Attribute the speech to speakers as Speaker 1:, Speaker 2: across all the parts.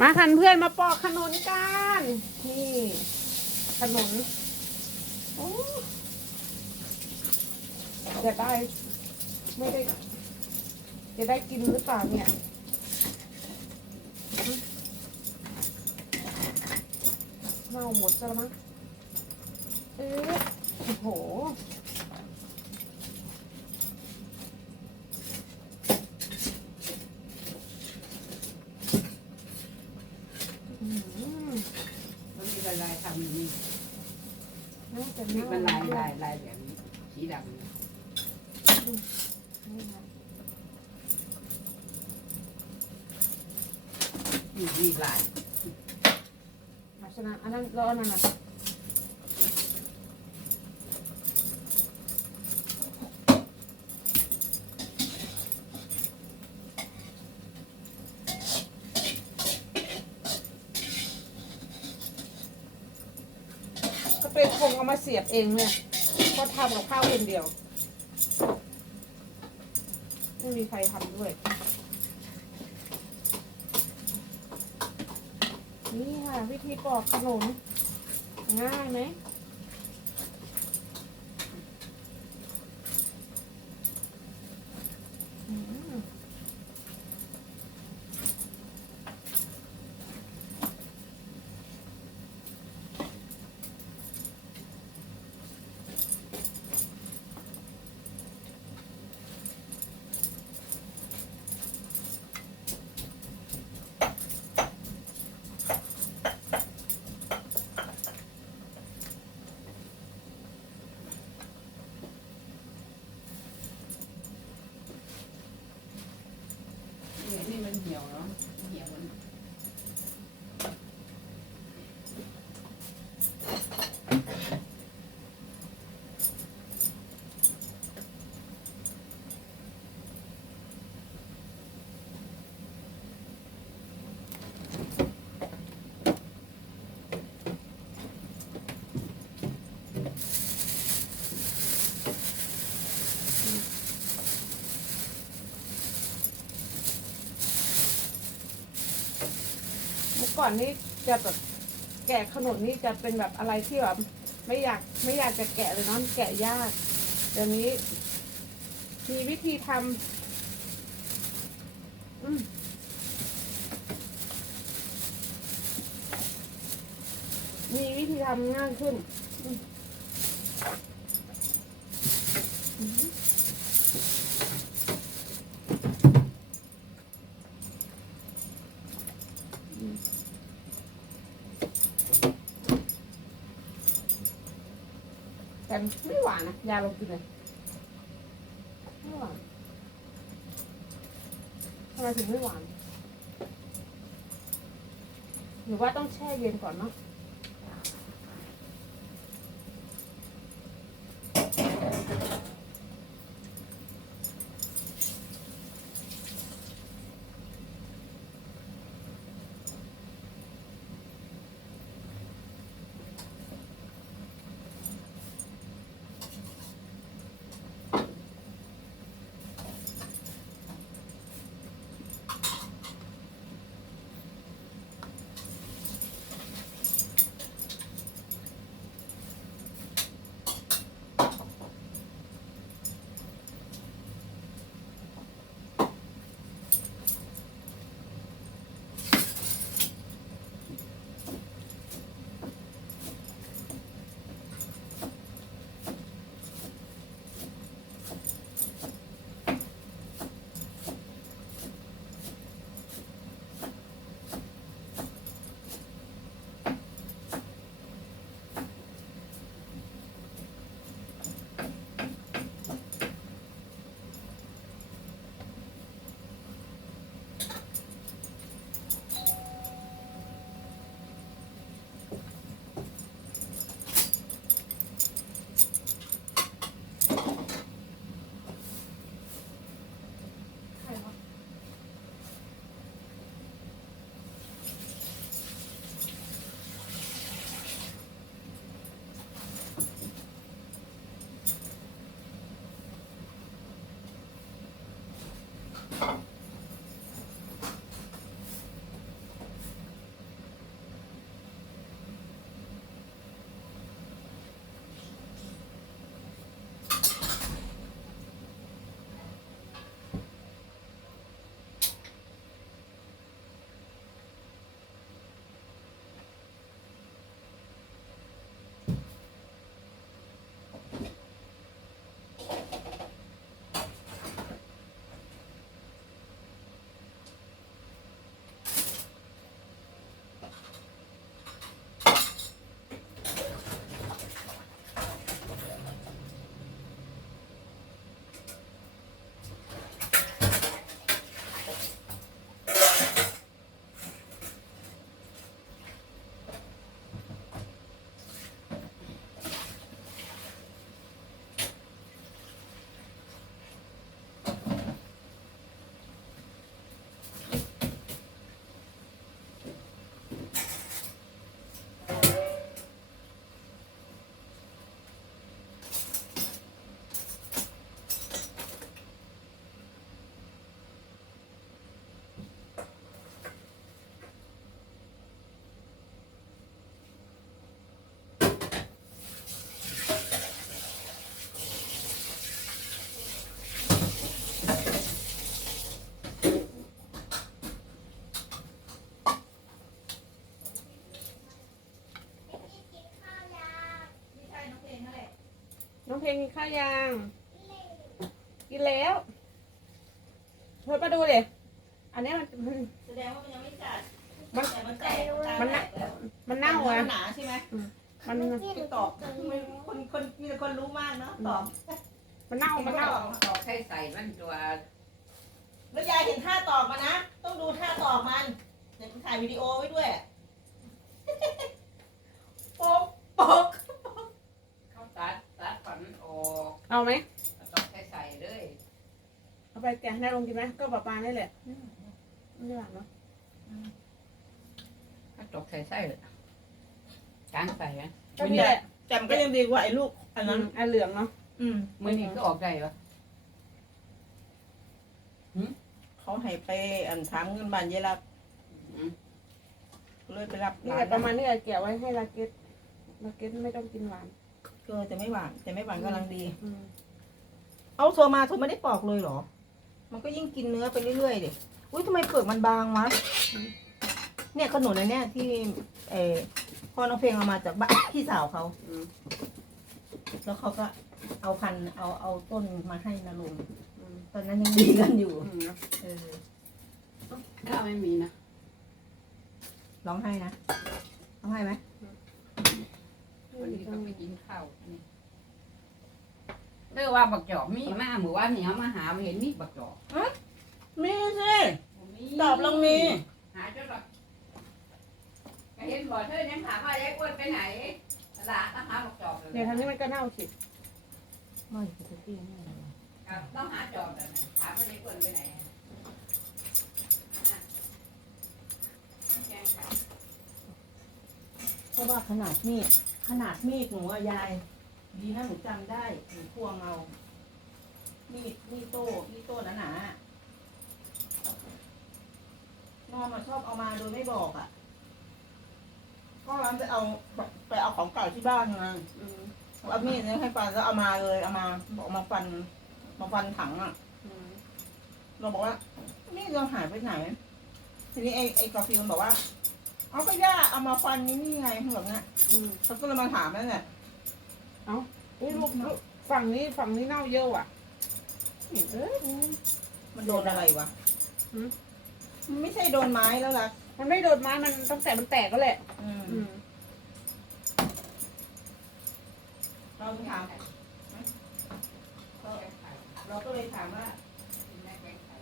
Speaker 1: มาคันเพื่อนมาปอกขนุนกันนี่ขนุนจะได้ไม่ได้ จะได้กินหรือเปล่าเนี่ยเน่าหมดซะแล้วมั้งเอ๊ะโอ้โห อืม
Speaker 2: มันมีลายๆทำอย่างนี้
Speaker 1: น่าจะ
Speaker 2: มี
Speaker 1: น่า
Speaker 2: มันลาย
Speaker 1: ด้ว
Speaker 2: ลายลายแบบนี้สีดำ
Speaker 1: นี่ไง
Speaker 2: มีมีลาย
Speaker 1: อาชนะอันนั้นแล้วอันนั้นอะก็เป็นคง เสียบเองเนี่ย ก็ทำกับข้าวคนเดียว ไม่มีใครทำด้วย นี่ค่ะ วิธีปอกขนมง่ายไหมอืม
Speaker 2: นี่นี่มันเหี่ยวเนาะเหี่ยวมัน
Speaker 1: เมื่อ ก่อนนี้จะแบบแกะขนมนี่จะเป็นแบบอะไรที่แบบไม่อยากไม่อยากจะแกะเลยเนาะแกะยากเดี๋ยวนี้ มีวิธีทำอืมมีวิธีทำง่ายขึ้น แต่ไม่หวานนะยาลงกินเลยไม่หวานทำไมถึงไม่หวานหรือว่าต้องแช่เย็นก่อนเนาะ งกินข้าวยังกินแล้วเฮ้ยมาดูดิอันนี้มันมัน
Speaker 3: แสดงว่ามันยังไม่กัด
Speaker 1: มัน
Speaker 3: แต่มันแตก
Speaker 1: มันน่ะมันเน่า
Speaker 3: มั
Speaker 1: อะ
Speaker 3: นหนาใช่ไหม
Speaker 1: มัน
Speaker 3: ที่ตอบไม่คนคนมีแต่คนรู้มากเนาะตอบ
Speaker 1: มันเน่ามันเน่า
Speaker 2: ตอกใส่ใส่มันตัว
Speaker 3: แล้วยายเห็นท่าตอบมานะ ต้องดูท่าตอบมันเดี๋ยวถ่ายวิดีโอไว้ด้วยโป๊กโป๊ก
Speaker 2: เขาตัดตัดฝันออก
Speaker 1: เอาไหม
Speaker 2: ตอกใส่ใส่เลย
Speaker 1: เอาไปแกะให้ลงกินไหมก็ปลาปลานี่แหละไม่หวานเนาะ
Speaker 2: ถ้าตอกใส่ใส่จางใส่อะ
Speaker 1: ก็นี่แหละ
Speaker 3: แต่มันก็ยังดีกว่าไอ้ลูกอันนั้น
Speaker 1: อืมอันเหลืองเนาะ
Speaker 3: อืม
Speaker 2: มือนี้ก็ออกได้เหรอ
Speaker 3: เขาให้ไปอันถามเงินบานเยายรับ
Speaker 2: อืม
Speaker 3: เลยไปรับ
Speaker 1: นี่
Speaker 3: ห
Speaker 1: แห
Speaker 3: ลา
Speaker 1: ละ
Speaker 3: น
Speaker 1: ประมาณนี้แหละแกะไว้ให้ลาเกตลาเกตไม่ต้องกินหวาน
Speaker 3: ก็จะไม่หวานแต่ไม่หวานกำลังดี
Speaker 1: อืม
Speaker 3: เอาโทรมาโทรไม่ได้ปอกเลยเหรอ มันก็ยิ่งกินเนื้อไปเรื่อยๆดิอุ้ยทำไมเปลือกมันบางวะ เนี่ยขนุนอันเนี้ยที่เออพ่อน้องเพลงเอามาจากบ้าน พี่สาวเขา
Speaker 2: อืม
Speaker 3: แล้วเขาก็เอาพันธุ์เอาเอาต้นมาให้นาลุง
Speaker 1: อืม
Speaker 3: ตอนนั้นยังดีกันอยู่
Speaker 1: อืม
Speaker 3: เออ
Speaker 2: ข้าวไม่มีนะ
Speaker 3: ร้องไห้นะร้องไห้ไหม
Speaker 2: วันนี้ก็ไปกินข้าวนี่เรียกว่าบักจอกมีมาหมู่ว่านนี่เขามาหามาเห็นมีบักจอก
Speaker 3: มีสิ
Speaker 2: บ่มี
Speaker 3: ตอบลงมี
Speaker 2: หาจนแบบก็เห็นบ่เธอยังถามว่ายายอ้วนไปไหนหลานต้องหาบักจอกเลย
Speaker 1: เดี๋ยวทางนี้มันก็เน่าสิ
Speaker 3: ไม่จะตีไม่ได้
Speaker 2: ครับต้องหาจอบแบบนั้นถามว่ายายอ้วนไปไหนอะอะแกงไก่
Speaker 3: เพราะว่าขนาดมีด ขนาดมีดหนูอะยาย ดีนะหนูจำได้หนูควงเอามีดมีดโต้มีดโต้หนาๆอะนอนมาชอบเอามาโดยไม่บอกอะ ก็ร้านไปเอาไปเอาของเก่าที่บ้านมา
Speaker 1: อืม
Speaker 3: เอามีดเนี่ยให้ฟันแล้วเอามาเลยเอามาบอกมาฟันมาฟันถังอะ
Speaker 1: อืม
Speaker 3: เราบอกว่ามีดเราหายไปไหน ทีนี้ไอ้ไอ้กาฟิลมันบอกว่า เอาไปย่าเอามาฟันนี่นี่ไงเขาบอกเนี้ย
Speaker 1: อืม
Speaker 3: เขาก็เลยมาถามนั่นแหละ
Speaker 1: อุ้ยลูกลูกฝั่งนี้ฝั่งนี้เน่าเยอะว่ะเอ้ย
Speaker 3: มันโดนอะไรวะ
Speaker 1: หืม
Speaker 3: มันไม่ใช่โดนไม้แล้วล่ะ
Speaker 1: มันไม่โดนไม้มันตั้งแต่มันแตกก็แหละ
Speaker 3: อืม
Speaker 1: อืม
Speaker 3: เราถาม
Speaker 2: แกงไก่
Speaker 3: เราก็เลยถามว่า
Speaker 2: กินได้แกงไก่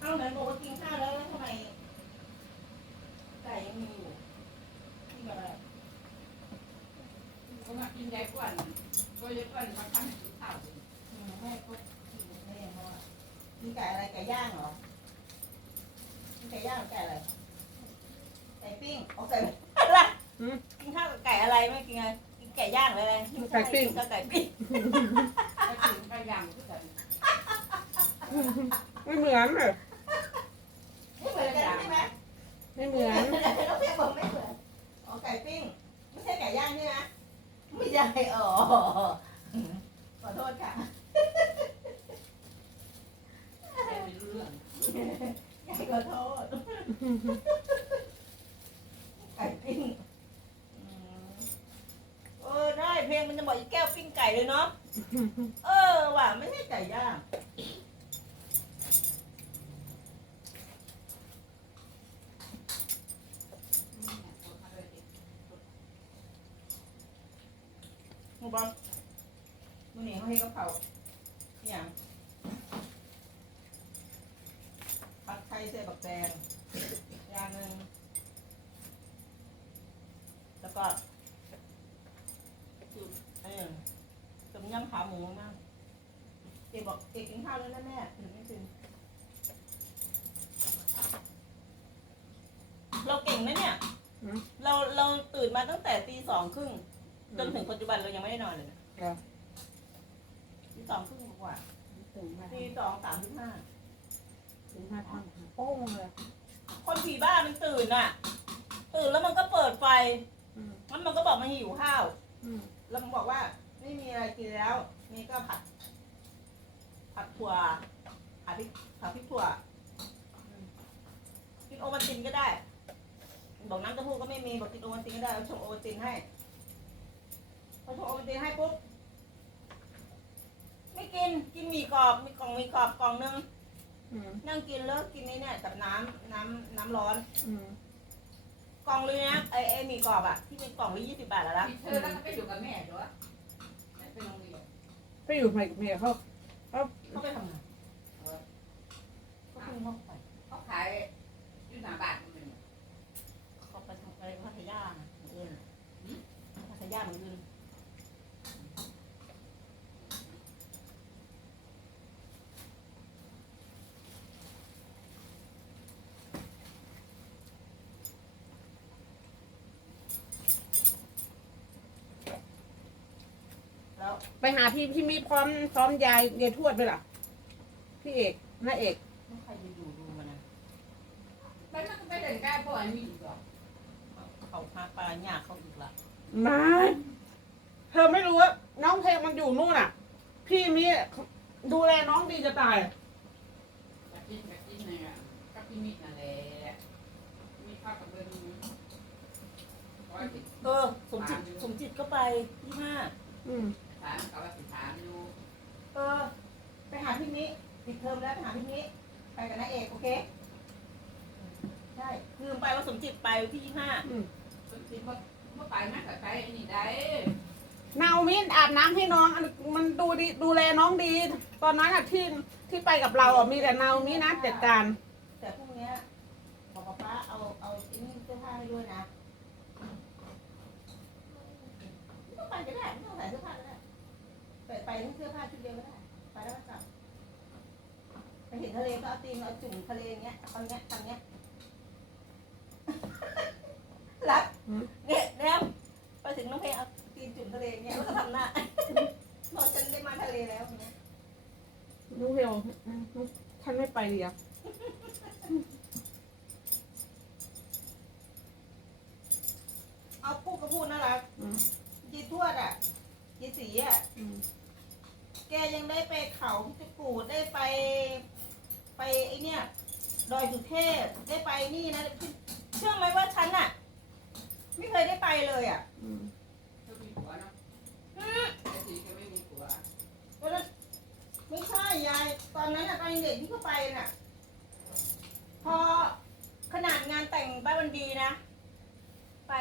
Speaker 3: เอ้าไหนบอกว่ากินข้าวแล้วแล้วทำไมไก่ยังมีอยู่กินกับอะไร
Speaker 2: ก็มากิน ยายอ้วนก็ยายอ้วนมาทำให้กินข้าว
Speaker 3: อืมให้ก็กินได้ยังไงวะมีไก่อะไรไก่ย่างเหรอมีไก่ย่างหรือไก่อะไรไก่ปิ้งเอาไก่อะไร
Speaker 1: อืม
Speaker 3: กินข้าวกับไก่อะไรไม่กินไงกินไก่ย่างหรืออะไร
Speaker 1: ไก่ปิ้ง
Speaker 3: กินกับไก่ปิ้ง
Speaker 2: ก็กินก็ยำก็กัน
Speaker 1: ไม่เหมือนเลย
Speaker 3: ไม่เหมือนกันใช่ไหม
Speaker 1: ไม่เหมือน
Speaker 3: แล้วเพี่บอกไม่เหมือนอ๋อไก่ปิ้งไม่ใช่ไก่ย่างใช่ไหมไม่ ใช่อ๋อขอโทษค่ะ
Speaker 2: ไม่รู้เรื่อง
Speaker 3: ยายขอโทษไก่ปิ้งอืมเออได้เพลงมันจะบอกอีแก้วปิ้งไก่เลยเนาะ เออว่ะไม่ใช่ไก่ย่าง บอมมือหนีเขาให้กระเพราอย่างผัดไทยใส่บักแตงอย่างหนึ่งแล้วก็จุดเออต้มยำขาหมูนะเอกบอกเอกกินข้าวแล้วนะแม่ถึงไม่ถึงเราเก่งนะเนี่ย
Speaker 1: อืม
Speaker 3: เราเราตื่นมาตั้งแต่ตีสองครึ่ง จนถึงปัจจุบันเรายังไม่ได้นอนเลยนะครับตีสองครึ่งกว่า
Speaker 1: ถึงมา
Speaker 3: ตีสองสามสิบห้า
Speaker 1: ถึงมาทำโป้งเลย
Speaker 3: คนผีบ้ามันตื่นอะ ตื่นแล้วมันก็เปิดไฟ
Speaker 1: อืม
Speaker 3: แล้วมันก็บอกมันหิวข้าว
Speaker 1: อืม
Speaker 3: แล้วมันบอกว่า ไม่มีอะไรกินแล้วนี่ก็ผัด ผัดถั่วผัดพริกผัดพริกถั่วอืมกินโอวัลตินก็ได้ บอกน้ำเต้าหู้ก็ไม่มีบอกกินโอวัลตินก็ได้เอาชงโอวัลตินให้ พอโทรมาตีให้ปุ๊บไม่กินกินหมี่กรอบมีกล่องหมี่กรอบกล่องนึง
Speaker 1: อืม
Speaker 3: นั่งกินแล้วกินไอ้เนี่ยกับน้ำน้ำน้ำร้อน
Speaker 1: อืม
Speaker 3: กล่องเลยนะไอ้ไอ้หมี่กรอบอะที่เป็นกล่องละยี่สิบบาทแล้วนะ
Speaker 2: เธอแล้วก็ไปอยู่กับแม่ด้วยไม่ไปโรงเรียน
Speaker 1: ไปอยู่ใหม่กับเมียเขา
Speaker 3: เขาไปทำงาน
Speaker 2: เออ
Speaker 3: เขาเพิ่งเข้าไป
Speaker 2: เขาขายอยู่หน้าบ้านมัน
Speaker 3: เขาไปทำอะไรพัทยานะเหมือนอื่นพัทยาเหมือนอื่น แล้ว
Speaker 1: ไปหาพี่พี่มีพร้อมพร้อมยายยายทวดไปหรอพี่เอกน้าเอก
Speaker 3: ไม่ใครจะอยู่ดูมันนะ
Speaker 2: ไปมันก็ไปเดินใกล้พ่อไอ้มีอีกหรอก
Speaker 3: เขาพาปลาหยาเขาอีกละ
Speaker 1: มาเธอไม่รู้ว่าน้องเพลงมันอยู่นู่นอะ พี่มีดูแลน้องดีจะตาย
Speaker 2: กะกินกะกินเนี่ยกะกินมีดนั่นแหละมีข้าวกับเบอร์นึงร้อยสิบ
Speaker 3: เออ สมจิต สมจิตก็ไปที่ห้า
Speaker 1: อืม
Speaker 2: สามกับว่าสิบสามอยู่
Speaker 3: เออ ไปหาพี่มิปิดเทอมแล้วไปหาพี่มิไปกับน้าเอกโอเค ใช่ลืมไปว่าสมจิตไปวันที่ยี่ห้า
Speaker 1: อืม
Speaker 2: คนที่ว่าเมื่อไปมันก็ไปไอ้นี่ได้
Speaker 1: นาโอมิอาบน้ำให้น้องอันมันดูดีดูแลน้องดี ตอนนั้นอะที่ที่ไปกับเราอะมีแต่นาโอมินะจัดการ
Speaker 3: แต่พรุ่งเนี้ยบอกกับป้าเอาเอาไอ้นี่เสื้อผ้าให้ด้วยนะไม่ต้องไปก็ได้ไม่ต้องใส่เสื้อผ้าก็ได้ไปไป ทั้งเสื้อผ้าชุดเดียวก็ได้ไปแล้วก็กลับไปเห็นทะเลก็เอาตีนเอาจุ่มทะเลอย่างเงี้ยทำเงี้ยทำเงี้ยรัก
Speaker 1: อืม
Speaker 3: เนี่ยแนมไปถึงน้องเพลงเอาตีนจุ่มทะเลอย่างเงี้ยแล้วก็ทำหน้าบอกฉันได้มาทะเลแล้วอย่างเงี้ย
Speaker 1: น้องเพลอืมท่านไม่ไปเลยอะ
Speaker 3: เอาพูดก็พูดน่ารัก
Speaker 1: อืม
Speaker 3: ยีทวดอะยีสีอะ
Speaker 1: อืม
Speaker 3: แกยังได้ไปเขาพิจิกูดได้ไป ไปไอเนี่ยดอยสุเทพได้ไปนี่นะเชื่อไหมว่าฉันอะไม่เคยได้ไปเลยอะ
Speaker 1: อืม
Speaker 2: เธอมีผัวเนาะ
Speaker 3: อืม
Speaker 2: ไอ้สีก็ไม่มีผัว
Speaker 3: ตอนนั้นไม่ใช่ยายตอนนั้นอะตอนเด็กที่เขาไปน่ะ พอขนาดงานแต่งบ้านวันดีนะ ไป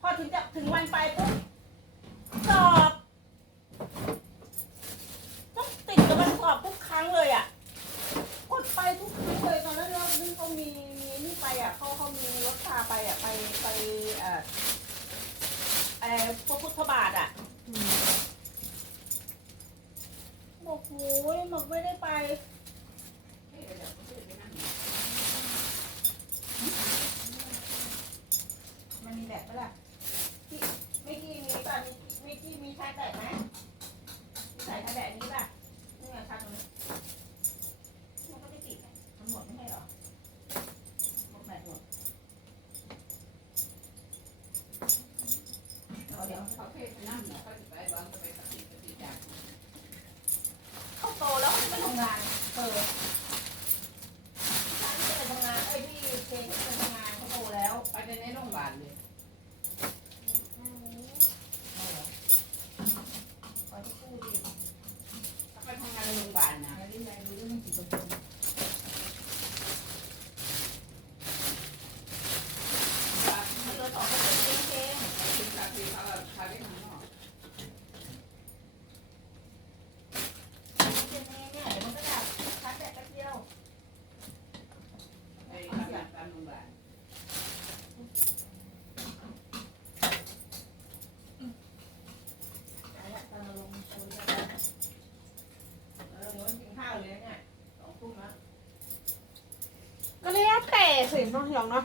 Speaker 3: พอถึงจะถึงวันไปปุ๊บสอบต้อง ตอบทุกครั้งเลยอะกดไปทุกครั้งเลยตอนนั้นเรานี่เขามีมีนี่ไปอะเขาเขามีรถพาไปอะไปไปเอ่อเอ่อพระพุทธบาทอะบอกโอ้ยบอกไม่ได้ไปมันมีแบบปะล่ะที่ไม่กี่มีป่ะมีไม่กี่มีชาร์จแบตไหมสายชาร์จแบตนี้ป่ะนี่ไงชาร์จตรงนี้มันก็ไม่ติดอะมันหมดไม่ใช่เหรอหมดแบตหมดเอาเดี๋ยว
Speaker 2: เขาเทไปนั่งเนี่ยเขาจะไปวางจะไปกะกินกะกินจาก
Speaker 3: เขาโตแล้วเขาจะไปทำงานเออฉันจะไปทำงานเอ้ยพี่เจนจะไปทำงานเขาโตแล้ว
Speaker 2: ไปในโรงพยาบาลเลย
Speaker 3: เอาเหรอไปที่คู่ดิ
Speaker 2: ถ้าไปทำงานในโรงพยาบาลนะ
Speaker 3: ไปเรื่อยๆดูเรื่องกี่เปอร์เซ็นต์
Speaker 2: ว่า
Speaker 3: มันเลยสองเปอร์เซ็นต์เอง
Speaker 2: ถึงกะกินเขาพาไปข้างนอก
Speaker 3: เดี๋ยวมันก็ดับชาร์จแบตแป๊บเดียว
Speaker 2: ไปทำงานตามโรงพยาบาล
Speaker 3: เอาละตอนเราลงโซนกันเราลงกินข้าวเลยเนี่ยสองทุ่มแล้ว
Speaker 1: ก็ แล้วแต่สิน้องหยองเนาะ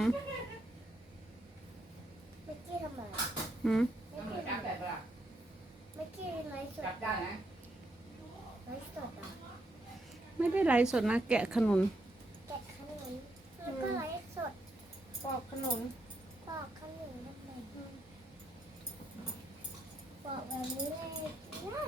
Speaker 3: มเมื่อกี้ทำอะไรอืม
Speaker 2: ตำรวจจับได้ปะล่ะ
Speaker 4: เมื่อกี้ไลฟ์ด้ะไรสดอะ
Speaker 1: ไม่ได้ไลฟ์สดนะ แกะขนุน
Speaker 4: แกะขนมแล้วก็ไร้สด
Speaker 1: ปอกขนม
Speaker 4: ปอกขนมทำไมปอกแบบนี้เลยได้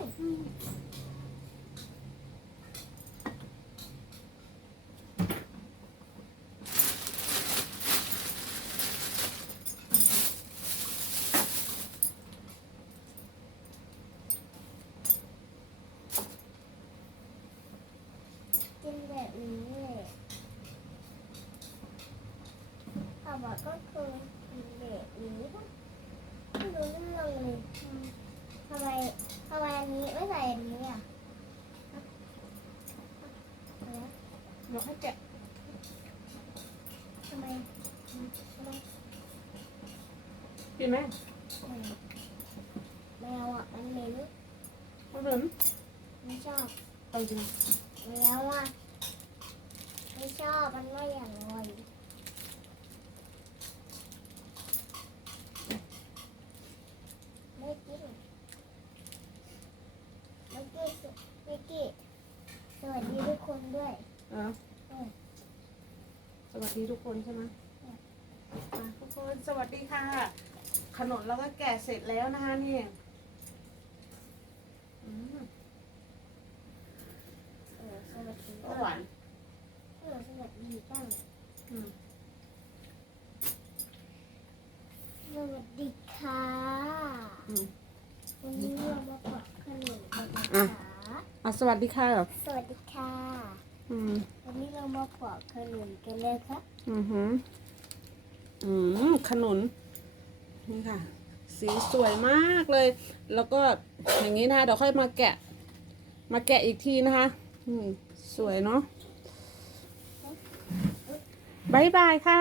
Speaker 4: กินไหมทำไมแมวอะมันเหม็น
Speaker 1: ขนุน
Speaker 4: ไม่ชอบ
Speaker 1: ไปกิน
Speaker 4: แมวอะไม่ชอบมันไม่อร่อยไม่กินไม่กินไม่กินสวัสดีทุกคนด้วย
Speaker 1: เออ
Speaker 4: เออ
Speaker 1: สวัสดีทุกคนใช่ไหม
Speaker 4: ใช่
Speaker 1: อะทุกคนสวัสดีค่ะ ขนมเราก็แกะเสร็จแล้วนะคะนี่อืม
Speaker 4: เออสวัสดี
Speaker 2: ก็หวาน
Speaker 4: เออสวัสดีบ้าง
Speaker 1: อืม
Speaker 4: สวัสดีค่ะ
Speaker 1: อืม
Speaker 4: วันนี้เรามาปอกขนมกันนะคะ
Speaker 1: อะสวัสดีค่ะแบบ
Speaker 4: สวัสดีค่ะ
Speaker 1: อืม
Speaker 4: วันนี้เรามาปอกขนมกันเลยครับ
Speaker 1: อือหืออืมขนุน นี่ค่ะ สีสวยมากเลย แล้วก็อย่างนี้นะคะเดี๋ยวค่อยมาแกะ มาแกะอีกทีนะคะสวยเนาะบายบายค่ะ